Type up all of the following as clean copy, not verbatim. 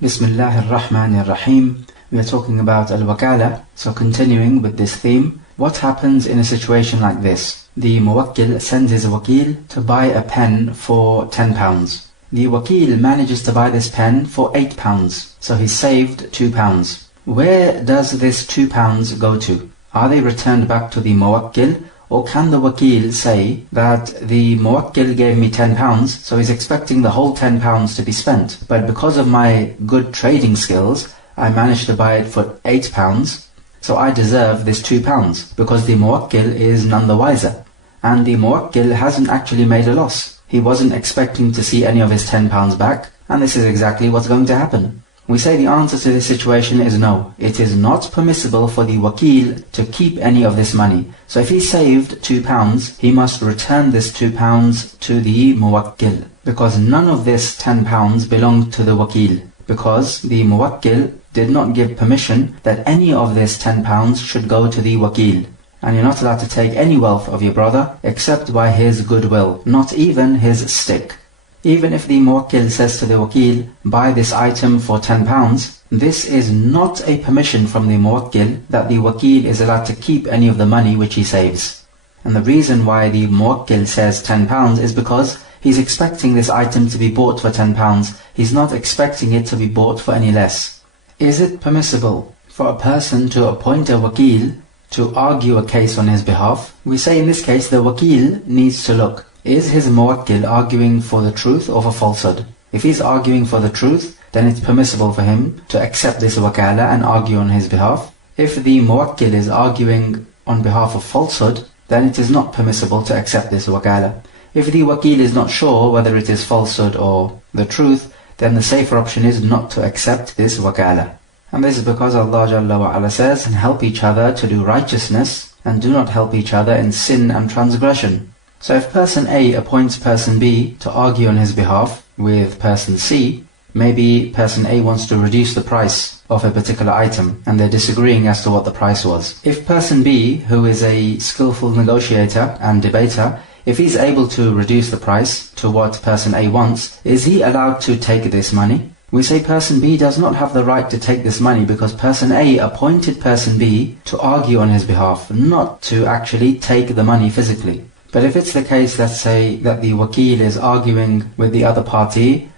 Bismillahir Rahmanir Rahim. We are talking about al-wakala. So continuing with this theme, what happens in a situation like this? The muwakkil sends his wakil to buy a pen for £10. The wakil manages to buy this pen for £8, so he saved £2. Where does this £2 go to? Are they returned back to the muwakkil, or can the wakil say that the muwakkil gave me £10, so he's expecting the whole £10 to be spent, but because of my good trading skills, I managed to buy it for £8, so I deserve this £2, because the muwakkil is none the wiser. And the muwakkil hasn't actually made a loss. He wasn't expecting to see any of his £10 back, and this is exactly what's going to happen. We say the answer to this situation is no. It is not permissible for the wakil to keep any of this money. So if he saved £2, he must return this £2 to the muwakkil, because none of this £10 belonged to the wakil, because the muwakkil did not give permission that any of this £10 should go to the wakil. And you're not allowed to take any wealth of your brother except by his goodwill, not even his stick. Even if the muwakkil says to the wakil, buy this item for £10, this is not a permission from the muwakkil that the wakil is allowed to keep any of the money which he saves. And the reason why the muwakkil says £10 is because he's expecting this item to be bought for £10. He's not expecting it to be bought for any less. Is it permissible for a person to appoint a wakil to argue a case on his behalf? We say in this case the wakil needs to look. Is his muwakkil arguing for the truth or for falsehood? If he's arguing for the truth, then it's permissible for him to accept this wakala and argue on his behalf. If the muwakkil is arguing on behalf of falsehood, then it is not permissible to accept this wakala. If the wakil is not sure whether it is falsehood or the truth, then the safer option is not to accept this wakala. And this is because Allah Jalla wa Ala says, and help each other to do righteousness, and do not help each other in sin and transgression. So if person A appoints person B to argue on his behalf with person C, maybe person A wants to reduce the price of a particular item and they're disagreeing as to what the price was. If person B, who is a skillful negotiator and debater, if he's able to reduce the price to what person A wants, is he allowed to take this money? We say person B does not have the right to take this money because person A appointed person B to argue on his behalf, not to actually take the money physically. But if it's the case, let's say, that the wakil is arguing with the other party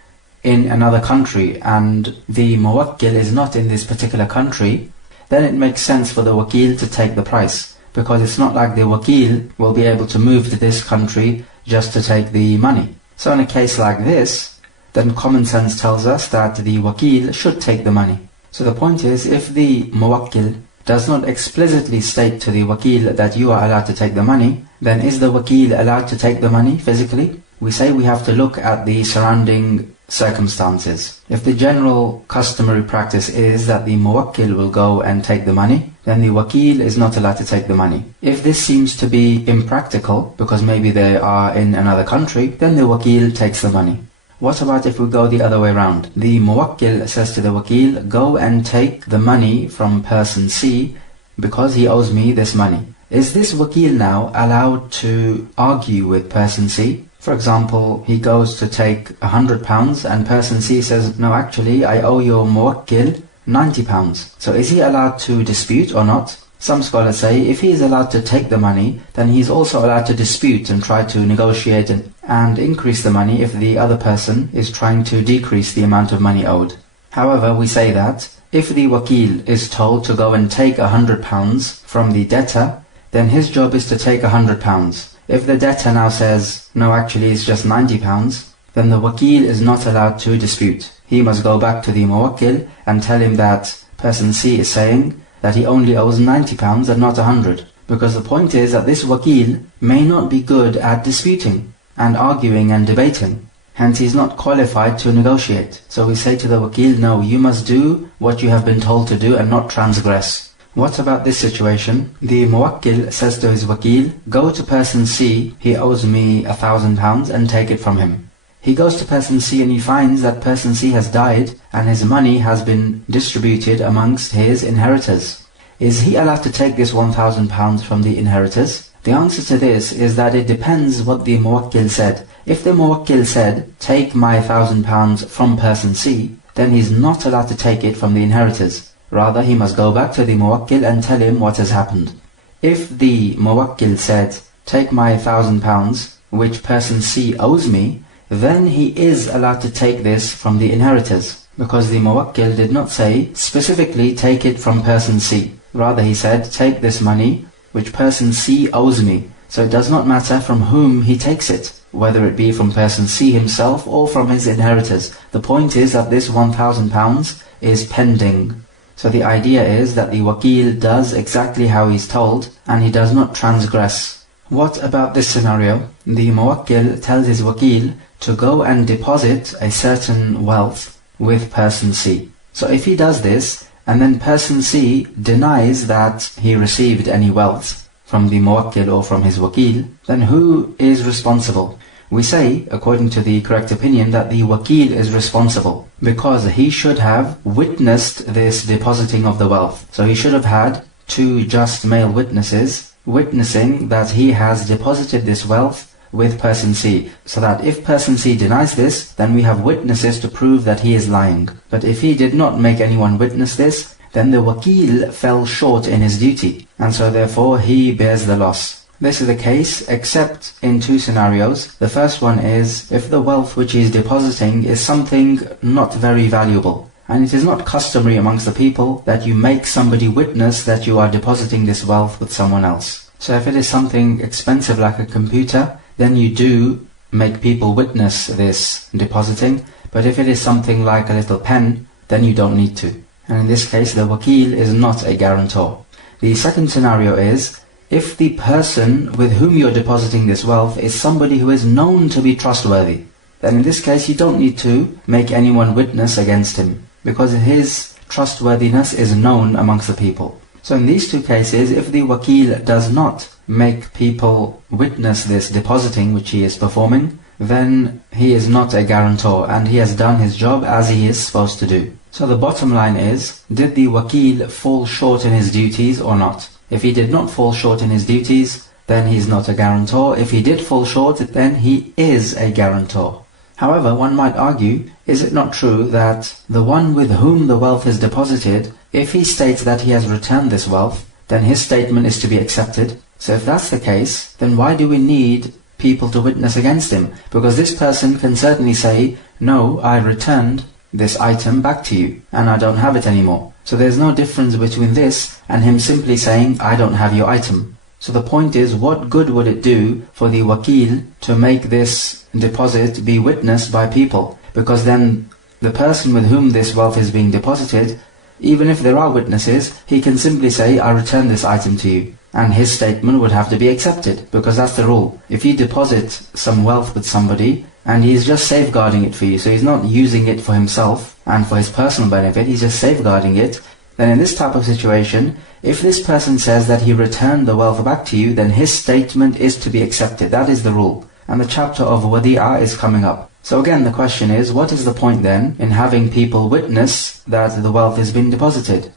in another country and the muwakkil is not in this particular country, then it makes sense for the wakil to take the price, because it's not like the wakil will be able to move to this country just to take the money. So in a case like this, then common sense tells us that the wakil should take the money. So the point is, if the muwakkil does not explicitly state to the wakil that you are allowed to take the money, then is the wakil allowed to take the money physically? We say we have to look at the surrounding circumstances. If the general customary practice is that the muwakkil will go and take the money, then the wakil is not allowed to take the money. If this seems to be impractical, because maybe they are in another country, then the wakil takes the money. What about if we go the other way around? The muwakkil says to the wakil, go and take the money from person C because he owes me this money. Is this wakil now allowed to argue with person C? For example, he goes to take £100 and person C says, no, actually I owe your muwakkil £90. So is he allowed to dispute or not? Some scholars say if he is allowed to take the money, then he is also allowed to dispute and try to negotiate and increase the money if the other person is trying to decrease the amount of money owed. However, we say that if the wakil is told to go and take £100 from the debtor, then his job is to take £100. If the debtor now says, no, actually it's just £90, then the wakil is not allowed to dispute. He must go back to the muwakkil and tell him that person C is saying that he only owes £90 and not 100, because the point is that this wakil may not be good at disputing and arguing and debating. Hence he is not qualified to negotiate. So we say to the wakil, no, you must do what you have been told to do and not transgress. What about this situation? The muwakkil says to his wakil, go to person C, he owes me £1,000 and take it from him. He goes to person C and he finds that person C has died and his money has been distributed amongst his inheritors. Is he allowed to take this £1,000 from the inheritors? The answer to this is that it depends what the muwakkil said. If the muwakkil said, take my £1,000 from person C, then he's not allowed to take it from the inheritors. Rather, he must go back to the muwakkil and tell him what has happened. If the muwakkil said, take my £1,000, which person C owes me, then he is allowed to take this from the inheritors, because the muwakkil did not say specifically take it from person C. Rather, he said, take this money which person C owes me. So it does not matter from whom he takes it, whether it be from person C himself or from his inheritors. The point is that this £1,000 is pending. So the idea is that the wakil does exactly how he's told and he does not transgress. What about this scenario? The muwakkil tells his wakil to go and deposit a certain wealth with person C. So if he does this, and then person C denies that he received any wealth from the muwakkil or from his wakil, then who is responsible? We say, according to the correct opinion, that the wakil is responsible, because he should have witnessed this depositing of the wealth. So he should have had 2 just male witnesses witnessing that he has deposited this wealth with person C, so that if person C denies this, then we have witnesses to prove that he is lying. But if he did not make anyone witness this, then the wakil fell short in his duty, and so therefore he bears the loss. This is the case except in 2 scenarios. The first one is if the wealth which he is depositing is something not very valuable, and it is not customary amongst the people that you make somebody witness that you are depositing this wealth with someone else. So if it is something expensive like a computer, then you do make people witness this depositing. But if it is something like a little pen, then you don't need to. And in this case, the wakil is not a guarantor. The second scenario is if the person with whom you're depositing this wealth is somebody who is known to be trustworthy, then in this case you don't need to make anyone witness against him, because his trustworthiness is known amongst the people. So in these 2 cases, if the wakil does not make people witness this depositing which he is performing, then he is not a guarantor and he has done his job as he is supposed to do. So the bottom line is, did the wakil fall short in his duties or not? If he did not fall short in his duties, then he is not a guarantor. If he did fall short, then he is a guarantor. However, one might argue, is it not true that the one with whom the wealth is deposited, if he states that he has returned this wealth, then his statement is to be accepted? So if that's the case, then why do we need people to witness against him? Because this person can certainly say, no, I returned this item back to you and I don't have it anymore. So there's no difference between this and him simply saying, I don't have your item. So the point is, what good would it do for the wakil to make this deposit be witnessed by people? Because then the person with whom this wealth is being deposited, even if there are witnesses, he can simply say, I return this item to you. And his statement would have to be accepted, because that's the rule. If you deposit some wealth with somebody, and he's just safeguarding it for you, so he's not using it for himself and for his personal benefit, he's just safeguarding it, then in this type of situation, if this person says that he returned the wealth back to you, then his statement is to be accepted. That is the rule. And the chapter of wadi'ah is coming up. So again, the question is, what is the point then in having people witness that the wealth has been deposited?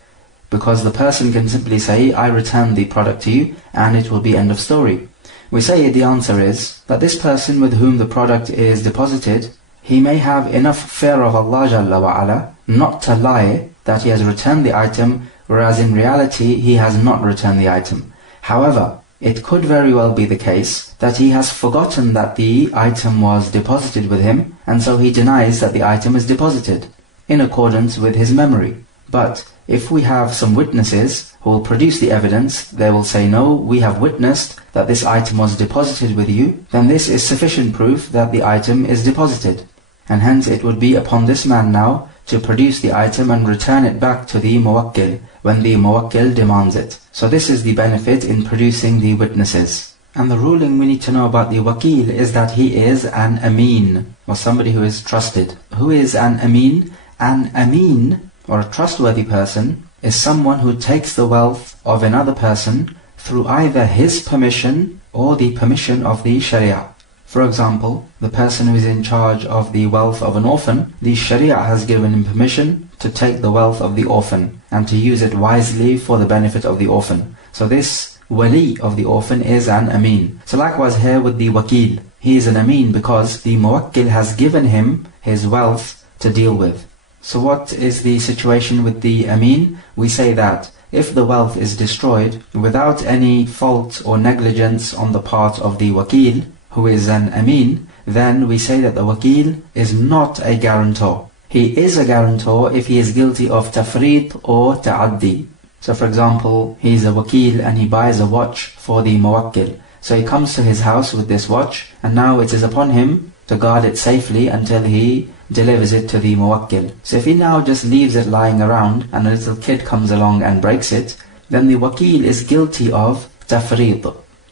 Because the person can simply say, I return the product to you, and it will be end of story. We say the answer is that this person with whom the product is deposited, he may have enough fear of Allah Jalla wa Ala not to lie that he has returned the item, whereas in reality he has not returned the item. However, it could very well be the case that he has forgotten that the item was deposited with him, and so he denies that the item is deposited, in accordance with his memory. But if we have some witnesses who will produce the evidence, they will say, no, we have witnessed that this item was deposited with you, then this is sufficient proof that the item is deposited. And hence it would be upon this man now to produce the item and return it back to the muwakkil when the muwakkil demands it. So this is the benefit in producing the witnesses. And the ruling we need to know about the wakil is that he is an ameen, or somebody who is trusted. Who is an ameen? An ameen, or a trustworthy person, is someone who takes the wealth of another person through either his permission or the permission of the Sharia. For example, the person who is in charge of the wealth of an orphan, the Sharia has given him permission to take the wealth of the orphan and to use it wisely for the benefit of the orphan. So this wali of the orphan is an ameen. So likewise here with the wakil, he is an ameen because the muwakkil has given him his wealth to deal with. So what is the situation with the Amin? We say that if the wealth is destroyed without any fault or negligence on the part of the Wakil, who is an Amin, then we say that the Wakil is not a guarantor. He is a guarantor if he is guilty of tafrit or ta'addi. So for example, he is a Wakil and he buys a watch for the Muwakkil. So he comes to his house with this watch, and now it is upon him to guard it safely until he delivers it to the Muwakkil. So if he now just leaves it lying around and a little kid comes along and breaks it, then the Wakil is guilty of tafrit,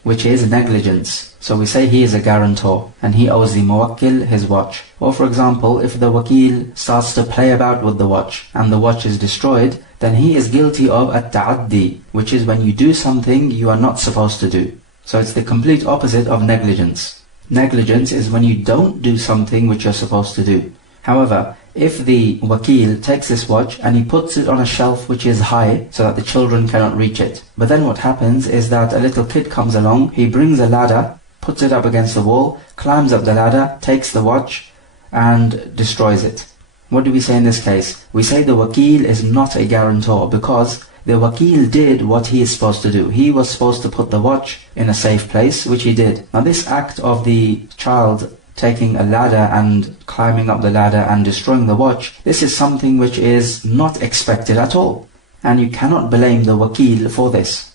which is negligence. So we say he is a guarantor and he owes the Muwakkil his watch. Or for example, if the Wakil starts to play about with the watch and the watch is destroyed, then he is guilty of at-ta'addi, which is when you do something you are not supposed to do. So it's the complete opposite of negligence. Negligence is when you don't do something which you're supposed to do. However, if the Wakil takes this watch and he puts it on a shelf which is high so that the children cannot reach it, but then what happens is that a little kid comes along, he brings a ladder, puts it up against the wall, climbs up the ladder, takes the watch and destroys it. What do we say in this case? We say the Wakil is not a guarantor because the Wakil did what he is supposed to do. He was supposed to put the watch in a safe place, which he did. Now this act of the child taking a ladder and climbing up the ladder and destroying the watch, this is something which is not expected at all. And you cannot blame the Wakil for this.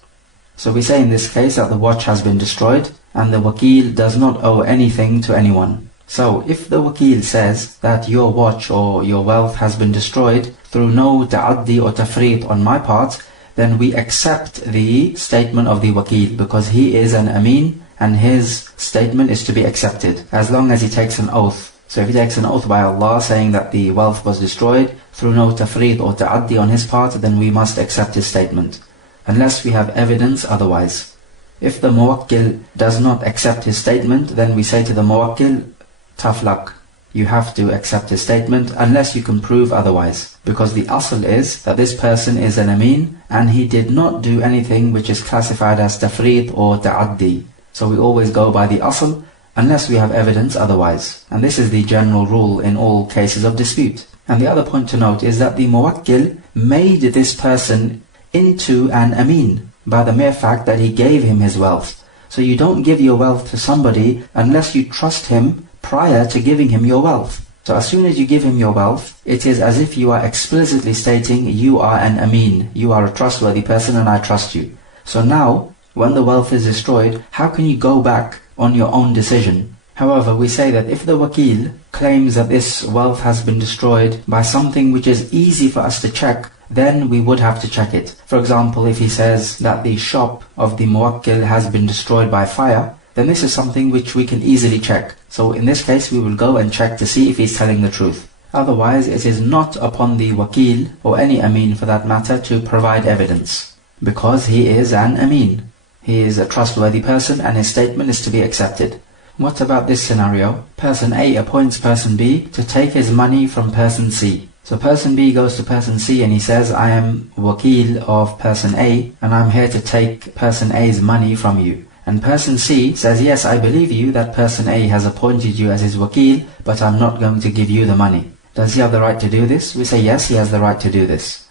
So we say in this case that the watch has been destroyed and the Wakil does not owe anything to anyone. So if the Wakil says that your watch or your wealth has been destroyed through no ta'addi or tafrit on my part, then we accept the statement of the Wakil because he is an Amin and his statement is to be accepted as long as he takes an oath. So if he takes an oath by Allah saying that the wealth was destroyed through no tafrit or ta'addi on his part, then we must accept his statement unless we have evidence otherwise. If the Muwakkil does not accept his statement, then we say to the Muwakkil, tough luck. You have to accept his statement unless you can prove otherwise. Because the asl is that this person is an Amin and he did not do anything which is classified as tafrit or ta'addi. So we always go by the asl unless we have evidence otherwise. And this is the general rule in all cases of dispute. And the other point to note is that the Muwakkil made this person into an Amin by the mere fact that he gave him his wealth. So you don't give your wealth to somebody unless you trust him prior to giving him your wealth. So as soon as you give him your wealth, it is as if you are explicitly stating you are an Amin, you are a trustworthy person and I trust you. So now, when the wealth is destroyed, how can you go back on your own decision? However, we say that if the Wakil claims that this wealth has been destroyed by something which is easy for us to check, then we would have to check it. For example, if he says that the shop of the Muwakkil has been destroyed by fire, then this is something which we can easily check. So in this case we will go and check to see if he's telling the truth. Otherwise it is not upon the Wakil or any Amin for that matter to provide evidence, because he is an Amin. He is a trustworthy person and his statement is to be accepted. What about this scenario? Person A appoints person B to take his money from person C. So person B goes to person C and he says, I am Wakil of person A and I'm here to take person A's money from you. And person C says, yes, I believe you that person A has appointed you as his Wakil, but I'm not going to give you the money. Does he have the right to do this? We say, yes, he has the right to do this.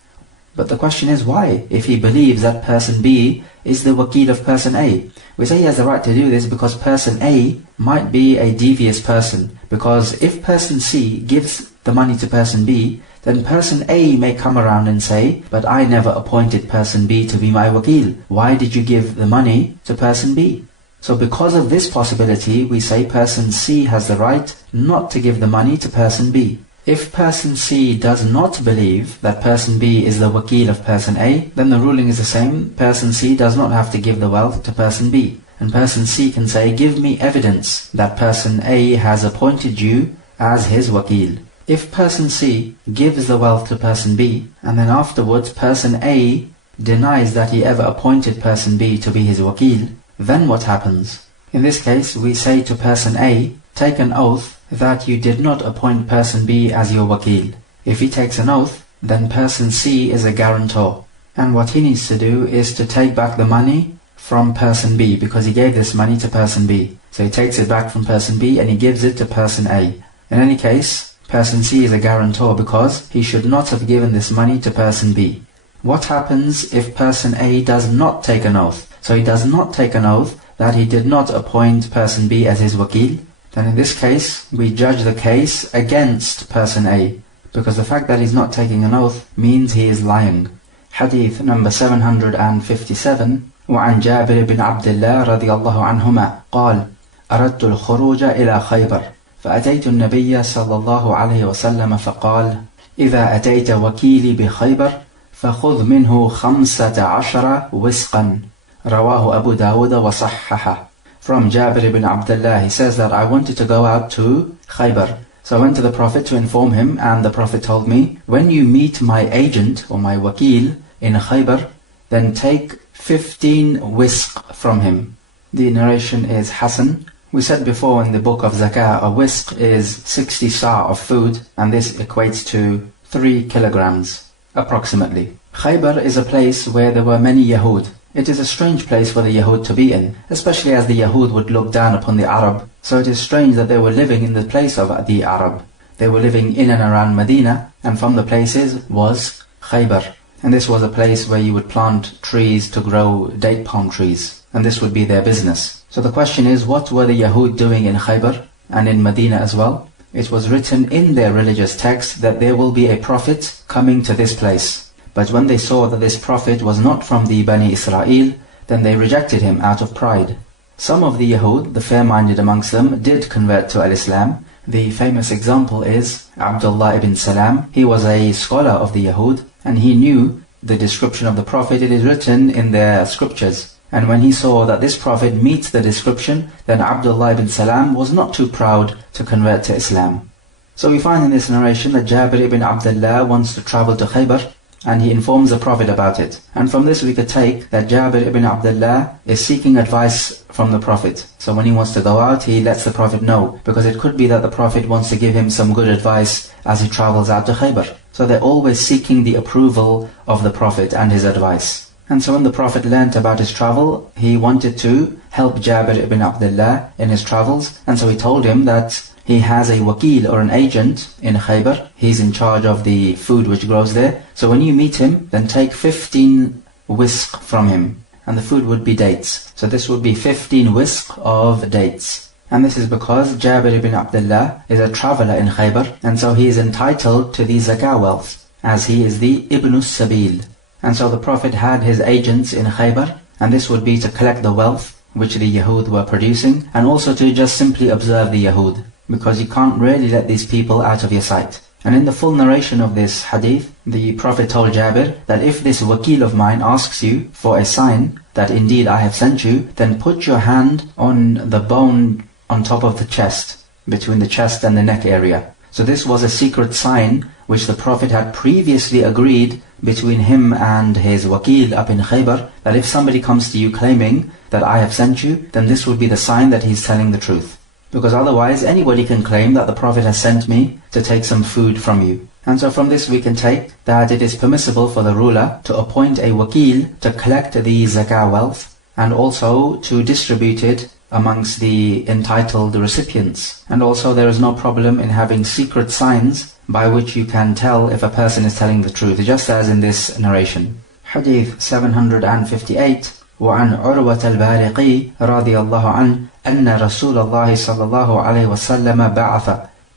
But the question is why? If he believes that person B is the Wakil of person A. We say he has the right to do this because person A might be a devious person. Because if person C gives the money to person B, then person A may come around and say, but I never appointed person B to be my Wakil. Why did you give the money to person B? So because of this possibility, we say person C has the right not to give the money to person B. If person C does not believe that person B is the Wakil of person A, then the ruling is the same. Person C does not have to give the wealth to person B. And person C can say, give me evidence that person A has appointed you as his Wakil. If person C gives the wealth to person B, and then afterwards person A denies that he ever appointed person B to be his Wakil, then what happens? In this case, we say to person A, take an oath that you did not appoint person B as your Wakil. If he takes an oath, then person C is a guarantor. And what he needs to do is to take back the money from person B, because he gave this money to person B. So he takes it back from person B and he gives it to person A. In any case, Person C is a guarantor because he should not have given this money to person B. What happens if person A does not take an oath? So he does not take an oath that he did not appoint person B as his wakil. Then in this case, we judge the case against person A, because the fact that he's not taking an oath means he is lying. Hadith number 757. وعن جابر بن عبد الله رضي الله عنهما قال أردت الخروج إلى خيبر فأتيت النبي صلى الله عليه وسلم فقال إذا أتيت وكيلي بخيبر فخذ منه 15 وسقا رواه أبو داود وصححه. From Jabir ibn Abdullah, he says that I wanted to go out to Khaybar. So I went to the Prophet to inform him, and the Prophet told me, when you meet my agent or my wakil in Khaybar, then take 15 wisq from him. The narration is Hasan. We said before in the book of zakah, a wisq is 60 sa of food, and this equates to 3 kilograms approximately. Khaybar is a place where there were many Yahud. It is a strange place for the Yahud to be in, especially as the Yahud would look down upon the Arab. So it is strange that they were living in the place of the Arab. They were living in and around Medina, and from the places was Khaybar. And this was a place where you would plant trees to grow date palm trees, and this would be their business. So the question is, what were the Yahud doing in Khaybar and in Medina as well? It was written in their religious text that there will be a prophet coming to this place. But when they saw that this prophet was not from the Bani Israel, then they rejected him out of pride. Some of the Yahud, the fair-minded amongst them, did convert to al-Islam. The famous example is Abdullah ibn Salam. He was a scholar of the Yahud, and he knew the description of the prophet. It is written in their scriptures. And when he saw that this prophet meets the description, then Abdullah ibn Salam was not too proud to convert to Islam. So we find in this narration that Jabir ibn Abdullah wants to travel to Khaybar, and he informs the Prophet about it. And from this we could take that Jabir ibn Abdullah is seeking advice from the Prophet. So when he wants to go out, he lets the Prophet know, because it could be that the Prophet wants to give him some good advice as he travels out to Khaybar. So they're always seeking the approval of the Prophet and his advice. And so when the Prophet learnt about his travel, he wanted to help Jabir ibn Abdullah in his travels, and so he told him that he has a wakil or an agent in Khaybar. He's in charge of the food which grows there. So when you meet him, then take 15 wisq from him. And the food would be dates. So this would be 15 wisq of dates. And this is because Jabir ibn Abdullah is a traveler in Khaybar, and so he is entitled to the zakah wealth, as he is the Ibnus Sabil. And so the Prophet had his agents in Khaybar, and this would be to collect the wealth which the Yahud were producing, and also to just simply observe the Yahud, because you can't really let these people out of your sight. And in the full narration of this hadith, the Prophet told Jabir that if this wakil of mine asks you for a sign that indeed I have sent you, then put your hand on the bone on top of the chest, between the chest and the neck area. So this was a secret sign which the Prophet had previously agreed between him and his wakil up in Khaybar, that if somebody comes to you claiming that I have sent you, then this would be the sign that he's telling the truth. Because otherwise anybody can claim that the Prophet has sent me to take some food from you. And so from this we can take that it is permissible for the ruler to appoint a wakil to collect the zakah wealth, and also to distribute it amongst the entitled recipients. And also there is no problem in having secret signs by which you can tell if a person is telling the truth, just as in this narration. Hadith 758. وعن عروة البارقي رضي الله عنه أن رسول الله صلى الله عليه وسلم بعث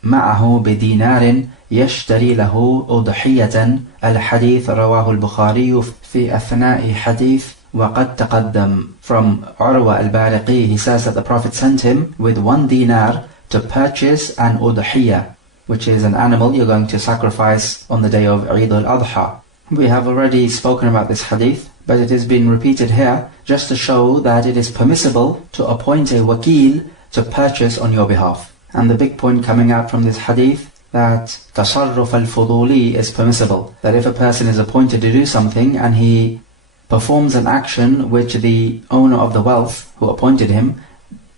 معه بدينار يشتري له أضحية. الحديث رواه البخاري في أثناء حديث وقد تقدم. From Urwa al-Bariqi, he says that the Prophet sent him with 1 dinar to purchase an udhiyah, which is an animal you're going to sacrifice on the day of Eid al-Adha. We have already spoken about this hadith, but it has been repeated here just to show that it is permissible to appoint a wakil to purchase on your behalf. And the big point coming out from this hadith, that tasarruf al-fuduli is permissible. That if a person is appointed to do something and he performs an action which the owner of the wealth who appointed him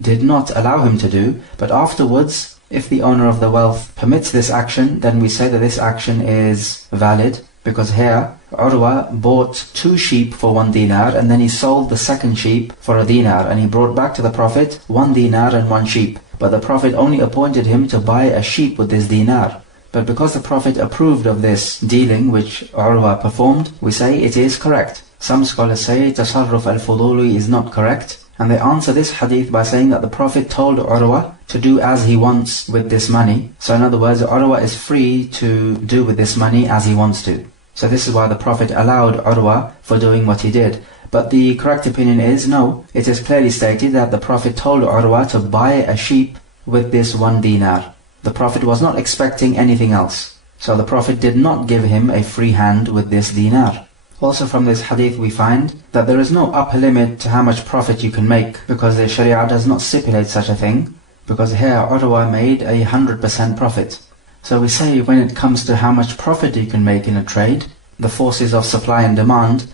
did not allow him to do, but afterwards, if the owner of the wealth permits this action, then we say that this action is valid. Because here, Urwa bought 2 sheep for 1 dinar, and then he sold the second sheep for a dinar, and he brought back to the Prophet 1 dinar and 1 sheep. But the Prophet only appointed him to buy a sheep with this dinar. But because the Prophet approved of this dealing which Urwa performed, we say it is correct. Some scholars say tasarruf al-fuduli is not correct, and they answer this hadith by saying that the Prophet told Urwa to do as he wants with this money. So in other words, Urwa is free to do with this money as he wants to. So this is why the Prophet allowed Urwa for doing what he did. But the correct opinion is no, it is clearly stated that the Prophet told Urwa to buy a sheep with this 1 dinar. The Prophet was not expecting anything else. So the Prophet did not give him a free hand with this dinar. Also from this hadith we find that there is no upper limit to how much profit you can make, because the Sharia does not stipulate such a thing, because here Urwa made 100% profit. So we say when it comes to how much profit you can make in a trade, the forces of supply and demand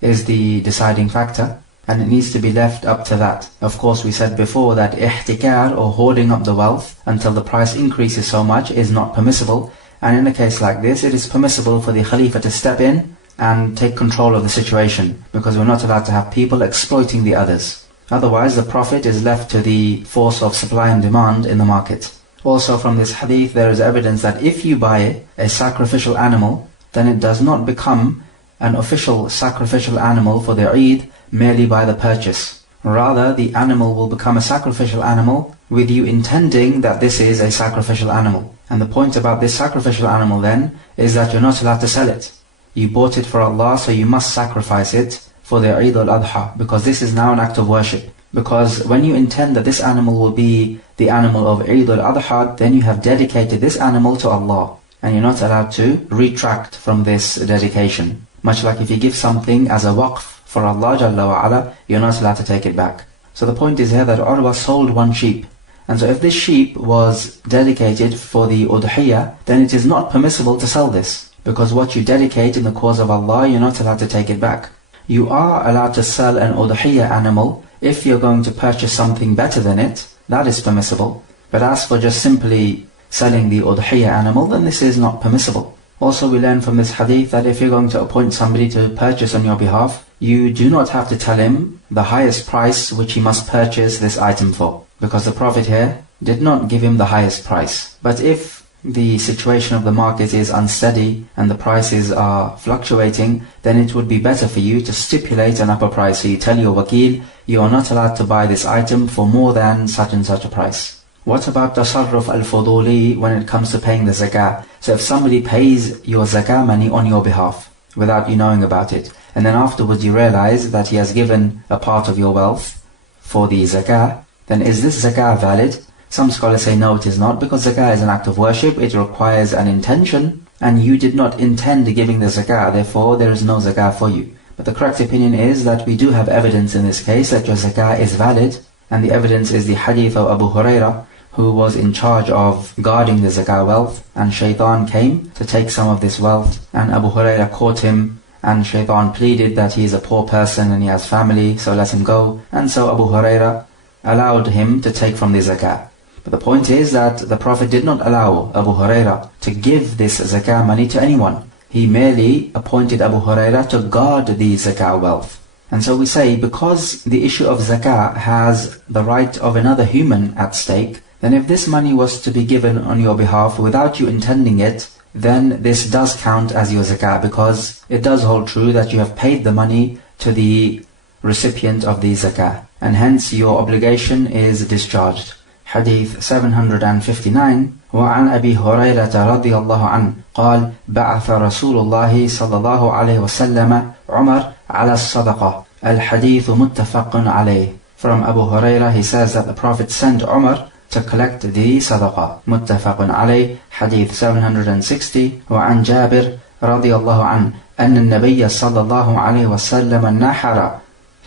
is the deciding factor, and it needs to be left up to that. Of course we said before that ihtikar, or hoarding up the wealth until the price increases so much, is not permissible, and in a case like this it is permissible for the Khalifa to step in and take control of the situation, because we're not allowed to have people exploiting the others. Otherwise the profit is left to the force of supply and demand in the market. Also from this hadith there is evidence that if you buy a sacrificial animal, then it does not become an official sacrificial animal for the Eid merely by the purchase. Rather, the animal will become a sacrificial animal with you intending that this is a sacrificial animal. And the point about this sacrificial animal then is that you're not allowed to sell it. You bought it for Allah, so you must sacrifice it for the Eid al-Adha, because this is now an act of worship. Because when you intend that this animal will be the animal of Eid al-Adha, then you have dedicated this animal to Allah, and you're not allowed to retract from this dedication. Much like if you give something as a waqf for Allah Jalla wa Ala, you're not allowed to take it back. So the point is here that Urwa sold 1 sheep. And so if this sheep was dedicated for the udhiyah, then it is not permissible to sell this. Because what you dedicate in the cause of Allah, you're not allowed to take it back. You are allowed to sell an udhiyah animal if you're going to purchase something better than it. That is permissible. But as for just simply selling the udhiyah animal, then this is not permissible. Also we learn from this hadith that if you're going to appoint somebody to purchase on your behalf, you do not have to tell him the highest price which he must purchase this item for. Because the Prophet here did not give him the highest price. But if the situation of the market is unsteady and the prices are fluctuating, then it would be better for you to stipulate an upper price. So you tell your wakil, you are not allowed to buy this item for more than such and such a price. What about tasarruf al-fuduli when it comes to paying the zakah? So if somebody pays your zakah money on your behalf without you knowing about it, and then afterwards you realize that he has given a part of your wealth for the zakah, then is this zakah valid? Some scholars say no, it is not, because zakah is an act of worship. It requires an intention, and you did not intend giving the zakah, therefore there is no zakah for you. But the correct opinion is that we do have evidence in this case that your zakah is valid, and the evidence is the hadith of Abu Hurairah, who was in charge of guarding the zakah wealth, and shaitan came to take some of this wealth, and Abu Hurairah caught him, and shaitan pleaded that he is a poor person and he has family, so let him go. And so Abu Hurairah allowed him to take from the zakah. But the point is that the Prophet did not allow Abu Hurairah to give this zakah money to anyone. He merely appointed Abu Hurairah to guard the zakah wealth. And so we say, because the issue of zakah has the right of another human at stake, then if this money was to be given on your behalf without you intending it, then this does count as your zakah, because it does hold true that you have paid the money to the recipient of the zakah, and hence your obligation is discharged. Hadith 759. وعن أبي هريرة رضي الله عنه قال بعث رسول الله صلى الله عليه وسلم عمر على الصدقة. الحديث متفق عليه. From Abu Hurairah, he says that the Prophet sent Umar to collect the sadaqah. متفق عليه. Hadith 760. وعن جابر رضي الله عنه أن النبي صلى الله عليه وسلم نحر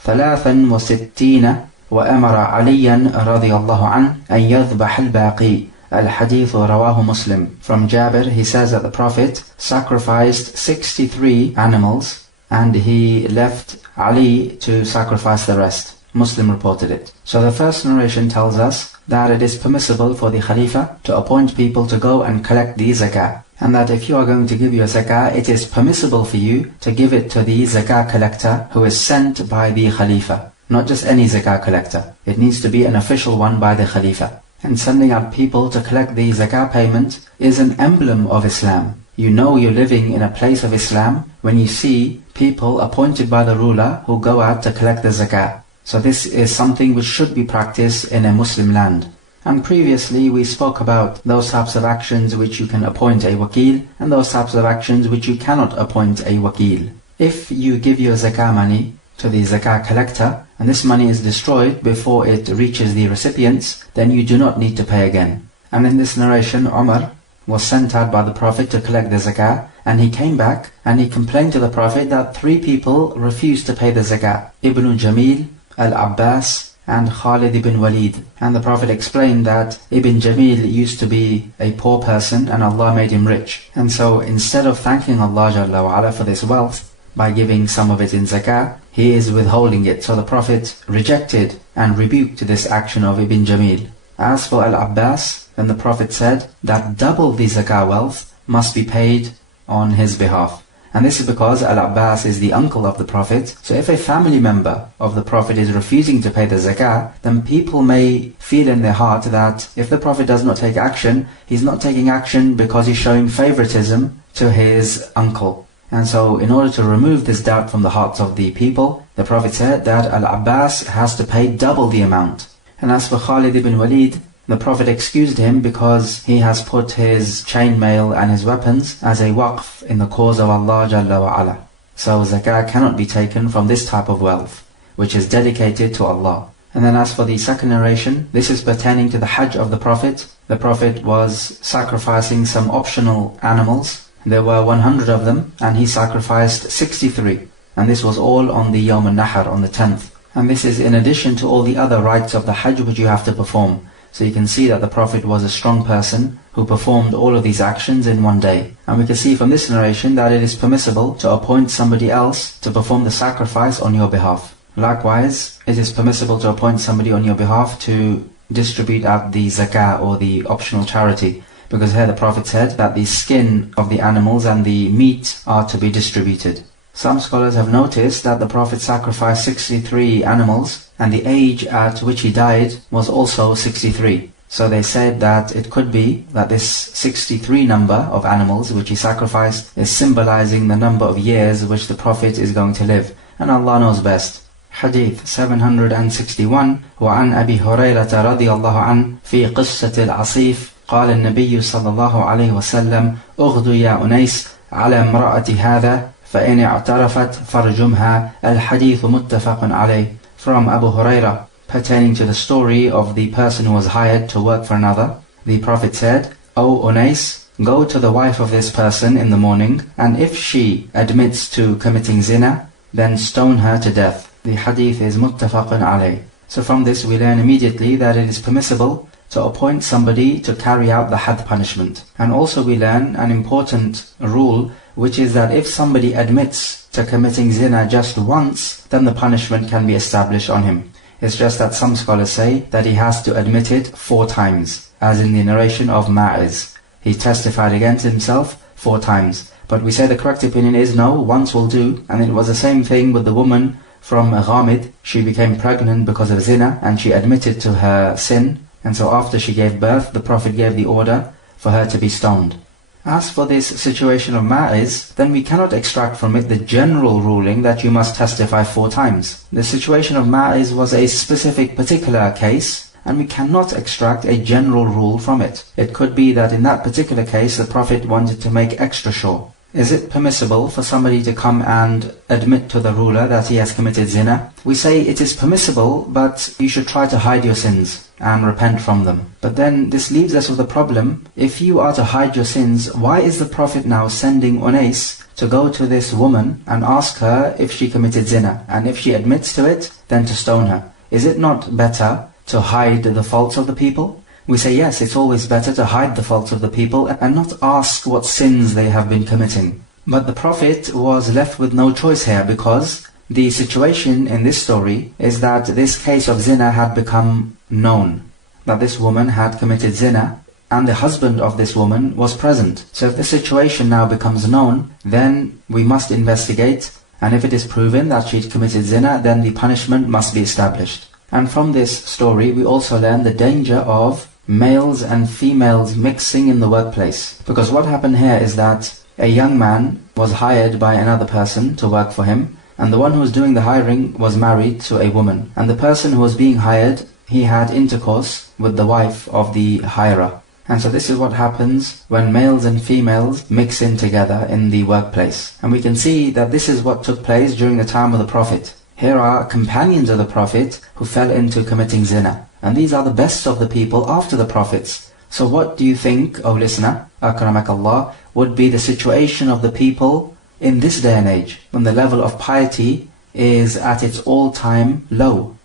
63 وأمر عليا رضي الله عنه أن يذبح الباقي. Al-Hadith Rawahu Muslim. From Jabir, he says that the Prophet sacrificed 63 animals and he left Ali to sacrifice the rest. Muslim reported it. So the first narration tells us that it is permissible for the Khalifa to appoint people to go and collect the zakah, and that if you are going to give your zakah, it is permissible for you to give it to the zakah collector who is sent by the Khalifa. Not just any zakah collector. It needs to be an official one by the Khalifa. and sending out people to collect the zakah payment is an emblem of Islam. You know you're living in a place of Islam when you see people appointed by the ruler who go out to collect the zakah. So this is something which should be practiced in a Muslim land. And previously we spoke about those types of actions which you can appoint a wakil and those types of actions which you cannot appoint a wakil. If you give your zakah money to the zakah collector and this money is destroyed before it reaches the recipients, then you do not need to pay again. And in this narration, Umar was sent out by the Prophet to collect the zakah, and he came back and he complained to the Prophet that 3 people refused to pay the zakah: Ibn Jamil, Al-Abbas, and Khalid ibn Walid. And the Prophet explained that Ibn Jamil used to be a poor person and Allah made him rich. And so instead of thanking Allah Jalla wa Ala for this wealth by giving some of it in zakah, he is withholding it. So the Prophet rejected and rebuked this action of Ibn Jamil. As for Al-Abbas, then the Prophet said that double the zakah wealth must be paid on his behalf. And this is because Al-Abbas is the uncle of the Prophet. So if a family member of the Prophet is refusing to pay the zakah, then people may feel in their heart that if the Prophet does not take action, he's not taking action because he's showing favoritism to his uncle. And so in order to remove this doubt from the hearts of the people, the Prophet said that Al-Abbas has to pay double the amount. And as for Khalid ibn Walid, the Prophet excused him because he has put his chainmail and his weapons as a waqf in the cause of Allah Jalla wa Ala. So zakah cannot be taken from this type of wealth, which is dedicated to Allah. And then as for the second narration, this is pertaining to the Hajj of the Prophet. The Prophet was sacrificing some optional animals. There were 100 of them, and he sacrificed 63. And this was all on the Yawm al-Nahr, on the 10th. And this is in addition to all the other rites of the Hajj which you have to perform. So you can see that the Prophet was a strong person who performed all of these actions in one day. And we can see from this narration that it is permissible to appoint somebody else to perform the sacrifice on your behalf. Likewise, it is permissible to appoint somebody on your behalf to distribute out the zakah or the optional charity. Because here the Prophet said that the skin of the animals and the meat are to be distributed. Some scholars have noticed that the Prophet sacrificed 63 animals and the age at which he died was also 63. So they said that it could be that this 63 number of animals which he sacrificed is symbolizing the number of years which the Prophet is going to live. And Allah knows best. Hadith 761 وعن أبي هريرة رضي الله عنه في قصة العصيف قال النبي صلى الله عليه وسلم اغدو يا أنيس على امرأة هذا فإن اعترفت فارجمها. الحديث متفق عليه. From Abu Hurairah, pertaining to the story of the person who was hired to work for another, the Prophet said, O Unais, go to the wife of this person in the morning, and if she admits to committing zina, then stone her to death. The hadith is muttafaqun alayh. So from this we learn immediately that it is permissible to appoint somebody to carry out the had punishment. And also we learn an important rule, which is that if somebody admits to committing zina just once, then the punishment can be established on him. It's just that some scholars say that he has to admit it 4 times, as in the narration of Ma'iz. He testified against himself 4 times. But we say the correct opinion is no, once will do. And it was the same thing with the woman from Ghamid. She became pregnant because of zina and she admitted to her sin. And so after she gave birth, the Prophet gave the order for her to be stoned. As for this situation of Ma'iz, then we cannot extract from it the general ruling that you must testify 4 times. The situation of Ma'iz was a specific particular case, and we cannot extract a general rule from it. It could be that in that particular case the Prophet wanted to make extra sure. Is it permissible for somebody to come and admit to the ruler that he has committed zina? We say it is permissible, but you should try to hide your sins and repent from them. But then this leaves us with a problem. If you are to hide your sins, why is the Prophet now sending Unais to go to this woman and ask her if she committed zina? And if she admits to it, then to stone her. Is it not better to hide the faults of the people? We say yes, it's always better to hide the faults of the people and not ask what sins they have been committing. But the Prophet was left with no choice here, because the situation in this story is that this case of zina had become known. That this woman had committed zina and the husband of this woman was present. So if the situation now becomes known, then we must investigate, and if it is proven that she'd committed zina, then the punishment must be established. And from this story we also learn the danger of males and females mixing in the workplace. Because what happened here is that a young man was hired by another person to work for him, and the one who was doing the hiring was married to a woman. And the person who was being hired, he had intercourse with the wife of the hirer. And so this is what happens when males and females mix in together in the workplace. And we can see that this is what took place during the time of the Prophet. Here are companions of the Prophet who fell into committing zina. And these are the best of the people after the Prophets. So what do you think, O listener, akramakallah, would be the situation of the people in this day and age, when the level of piety is at its all-time low?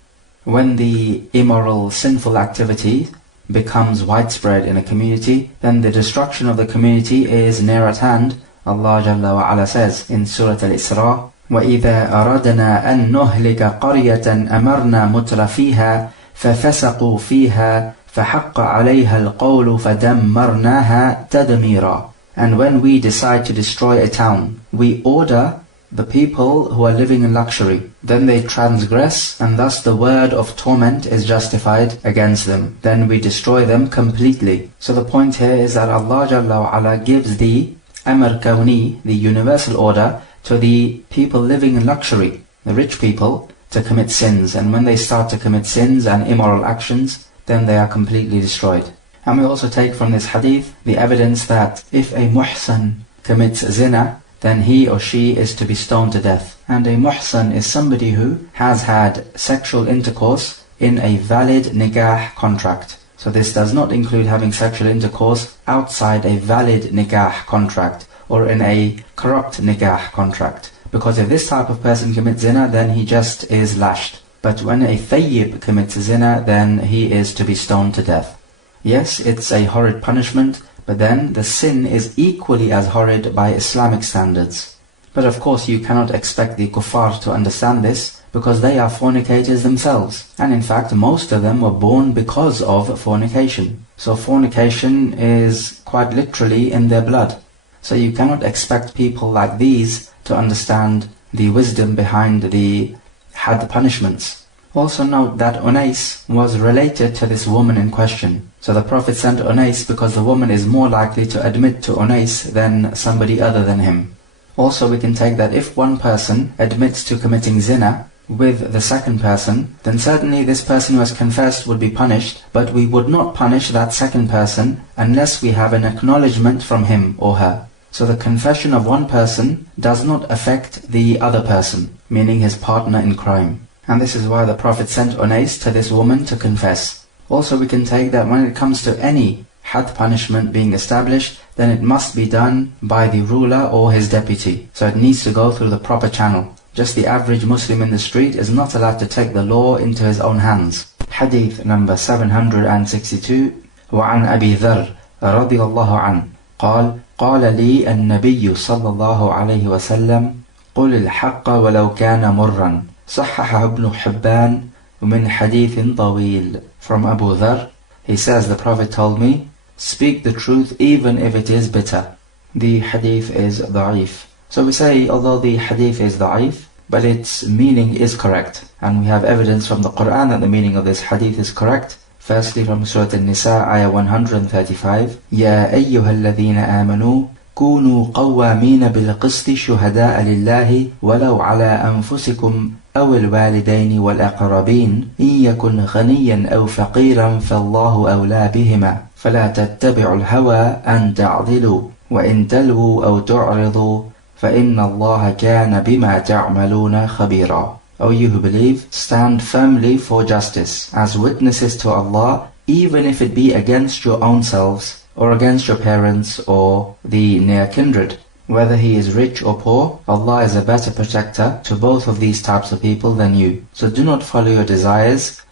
When the immoral, sinful activity becomes widespread in a community, then the destruction of the community is near at hand. Allah Jalla wa Ala says in Surah Al-Isra, وَإِذَا أَرَدْنَا أَن نُهْلِكَ قَرْيَةً أَمَرْنَا مُتْرَ فِيهَا فَفَسَقُوا فِيهَا فَحَقَّ عَلَيْهَا الْقَوْلُ فَدَمَّرْنَاهَا تَدْمِيرًا. And when we decide to destroy a town, we order the people who are living in luxury. Then they transgress, and thus the word of torment is justified against them. Then we destroy them completely. So the point here is that Allah Jalla wa Ala gives the Amr Kawni, the universal order, to the people living in luxury, the rich people, to commit sins. And when they start to commit sins and immoral actions, then they are completely destroyed. And we also take from this hadith the evidence that if a muhsan commits zina, then he or she is to be stoned to death. And a muhsan is somebody who has had sexual intercourse in a valid nikah contract. So this does not include having sexual intercourse outside a valid nikah contract or in a corrupt nikah contract. Because if this type of person commits zina, then he just is lashed. But when a thayyib commits zina, then he is to be stoned to death. Yes, it's a horrid punishment, but then the sin is equally as horrid by Islamic standards. But of course you cannot expect the kuffar to understand this, because they are fornicators themselves. And in fact, most of them were born because of fornication. So fornication is quite literally in their blood. So you cannot expect people like these to understand the wisdom behind the had punishments. Also note that Unais was related to this woman in question. So the Prophet sent Unais because the woman is more likely to admit to Unais than somebody other than him. Also we can take that if one person admits to committing zina with the second person, then certainly this person who has confessed would be punished, but we would not punish that second person unless we have an acknowledgement from him or her. So the confession of one person does not affect the other person, meaning his partner in crime. And this is why the Prophet sent Unais to this woman to confess. Also we can take that when it comes to any had punishment being established, then it must be done by the ruler or his deputy. So it needs to go through the proper channel. Just the average Muslim in the street is not allowed to take the law into his own hands. Hadith number 762. وعن أبي ذر رضي الله عنه قال قال لي النبي صلى الله عليه وسلم قل الحق ولو كان مرا صححه ابن حبان من حديث طويل. From Abu Dhar, he says, the Prophet told me, speak the truth even if it is bitter. The hadith is da'if. So we say, although the hadith is da'if, but its meaning is correct. And we have evidence from the Quran that the meaning of this hadith is correct. Firstly from Surah An-Nisa, ayah 135, يَا أَيُّهَا الَّذِينَ آمَنُوا كونوا قوامين بالقسط شهداء لله ولو على أنفسكم أو الوالدين والأقربين إن يكن غنيا أو فقيرا فالله أولى بهما فلا تتبعوا الهوى أن تعدلوا وإن تلووا أو تعرضوا فإن الله كان بما تعملون خبيرا. O you who believe, stand firmly for justice as witnesses to Allah, even if it be against your own selves, or against your parents, or the near kindred. Whether he is rich or poor, Allah is a better protector to both of these types of people than you. So do not follow your desires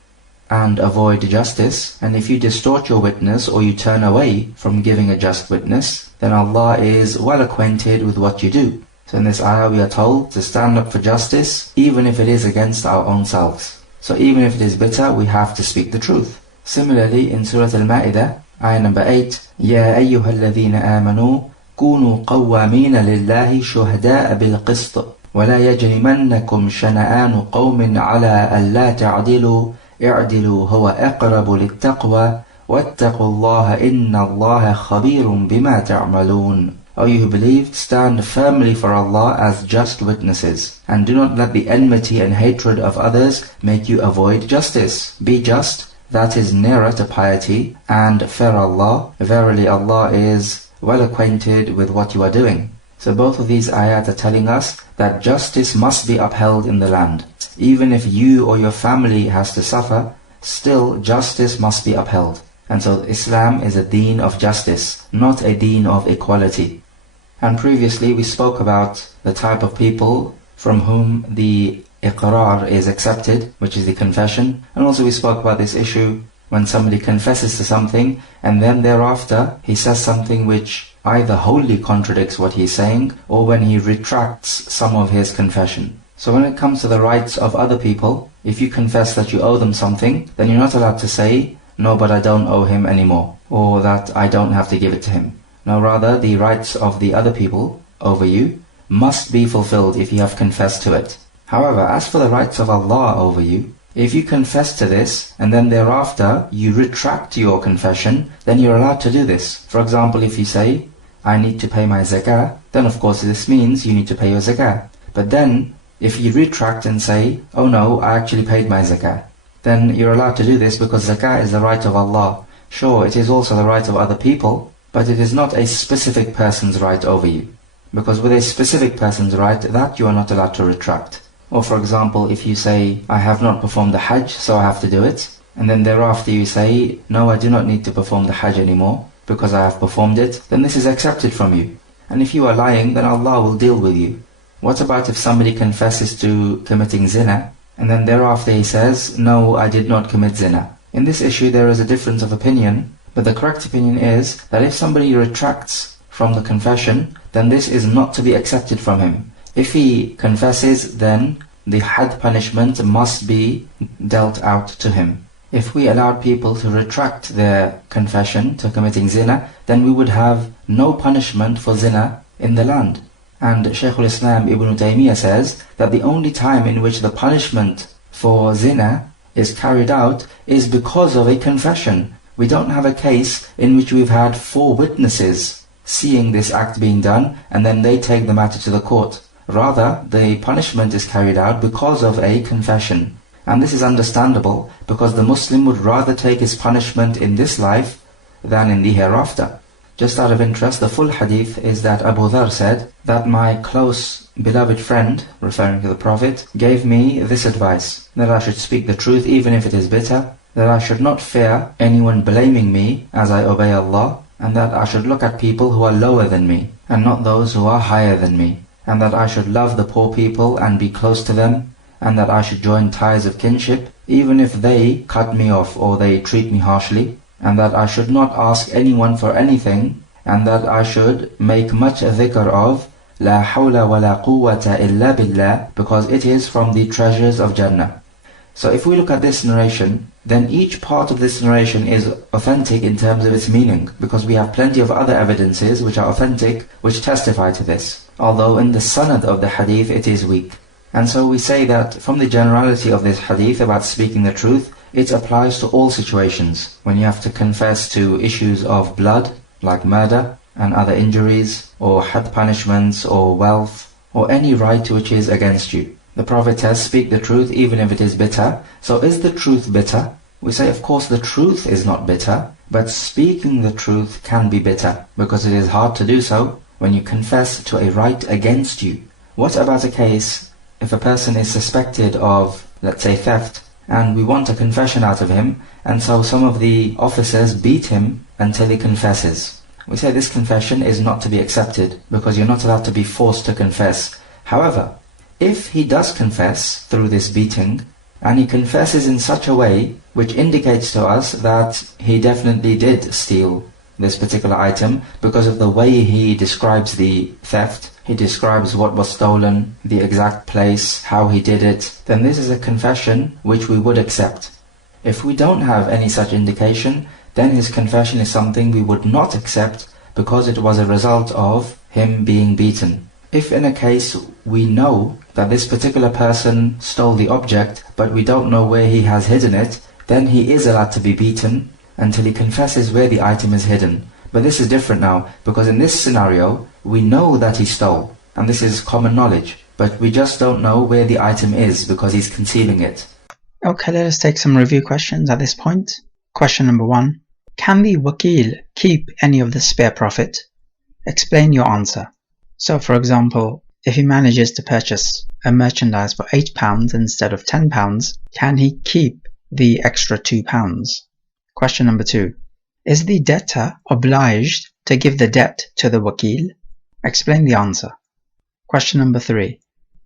and avoid justice. And if you distort your witness or you turn away from giving a just witness, then Allah is well acquainted with what you do. So in this ayah we are told to stand up for justice even if it is against our own selves. So even if it is bitter, we have to speak the truth. Similarly in Surah Al-Ma'idah, ayah number 8, يَا أَيُّهَا الَّذِينَ آمَنُوا كونوا قوامين لله شهداء بالقسط ولا يجرمنكم شنآن قوم على ألا تعدلوا اعدلوا هو أقرب للتقوى وَاتَّقُوا اللَّهَ إِنَّ اللَّهَ خَبِيرٌ بِمَا تَعْمَلُونَ. O you who believe, stand firmly for Allah as just witnesses, and do not let the enmity and hatred of others make you avoid justice. Be just, that is nearer to piety, and fear Allah. Verily Allah is well acquainted with what you are doing. So both of these ayat are telling us that justice must be upheld in the land. Even if you or your family has to suffer, still justice must be upheld. And so Islam is a deen of justice, not a deen of equality. And previously we spoke about the type of people from whom the Iqraar is accepted, which is the confession. And also we spoke about this issue when somebody confesses to something and then thereafter he says something which either wholly contradicts what he's saying or when he retracts some of his confession. So when it comes to the rights of other people, if you confess that you owe them something, then you're not allowed to say, no, but I don't owe him anymore, or that I don't have to give it to him. No, rather, the rights of the other people over you must be fulfilled if you have confessed to it. However, as for the rights of Allah over you, if you confess to this and then thereafter you retract your confession, then you're allowed to do this. For example, if you say, I need to pay my zakah, then of course this means you need to pay your zakah. But then, if you retract and say, oh no, I actually paid my zakah, then you're allowed to do this because zakah is the right of Allah. Sure, it is also the right of other people, but it is not a specific person's right over you. Because with a specific person's right, that you are not allowed to retract. Or for example, if you say, I have not performed the Hajj, so I have to do it, and then thereafter you say, no, I do not need to perform the Hajj anymore, because I have performed it, then this is accepted from you. And if you are lying, then Allah will deal with you. What about if somebody confesses to committing zina, and then thereafter he says, no, I did not commit zina? In this issue there is a difference of opinion, but the correct opinion is that if somebody retracts from the confession, then this is not to be accepted from him. If he confesses, then the had punishment must be dealt out to him. If we allowed people to retract their confession to committing zina, then we would have no punishment for zina in the land. And Shaykh al-Islam Ibn Taymiyyah says that the only time in which the punishment for zina is carried out is because of a confession. We don't have a case in which we've had 4 witnesses seeing this act being done and then they take the matter to the court. Rather, the punishment is carried out because of a confession. And this is understandable because the Muslim would rather take his punishment in this life than in the hereafter. Just out of interest, the full hadith is that Abu Dharr said that my close beloved friend, referring to the Prophet, gave me this advice, that I should speak the truth even if it is bitter, that I should not fear anyone blaming me as I obey Allah, and that I should look at people who are lower than me and not those who are higher than me, and that I should love the poor people and be close to them, and that I should join ties of kinship even if they cut me off or they treat me harshly, and that I should not ask anyone for anything, and that I should make much dhikr of La hawla wa la quwwata illa billah, because it is from the treasures of Jannah. So if we look at this narration, then each part of this narration is authentic in terms of its meaning, because we have plenty of other evidences which are authentic, which testify to this. Although in the sanad of the hadith it is weak. And so we say that from the generality of this hadith about speaking the truth, it applies to all situations. When you have to confess to issues of blood, like murder and other injuries, or had punishments, or wealth, or any right which is against you. The Prophet says, speak the truth even if it is bitter. So is the truth bitter? We say, of course the truth is not bitter, but speaking the truth can be bitter, because it is hard to do so when you confess to a right against you. What about a case if a person is suspected of, let's say, theft, and we want a confession out of him, and so some of the officers beat him until he confesses? We say this confession is not to be accepted, because you're not allowed to be forced to confess. However, if he does confess through this beating, and he confesses in such a way which indicates to us that he definitely did steal this particular item, because of the way he describes the theft, he describes what was stolen, the exact place, how he did it, then this is a confession which we would accept. If we don't have any such indication, then his confession is something we would not accept, because it was a result of him being beaten. If in a case we know that this particular person stole the object, but we don't know where he has hidden it, then he is allowed to be beaten, until he confesses where the item is hidden. But this is different now, because in this scenario, we know that he stole, and this is common knowledge, but we just don't know where the item is because he's concealing it. Okay, let us take some review questions at this point. Question number 1. Can the wakil keep any of the spare profit? Explain your answer. So for example, if he manages to purchase a merchandise for £8 instead of £10, can he keep the extra £2? Question number 2. Is the debtor obliged to give the debt to the wakil? Explain the answer. Question number 3.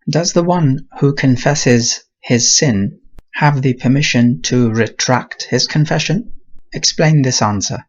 Does the one who confesses his sin have the permission to retract his confession? Explain this answer.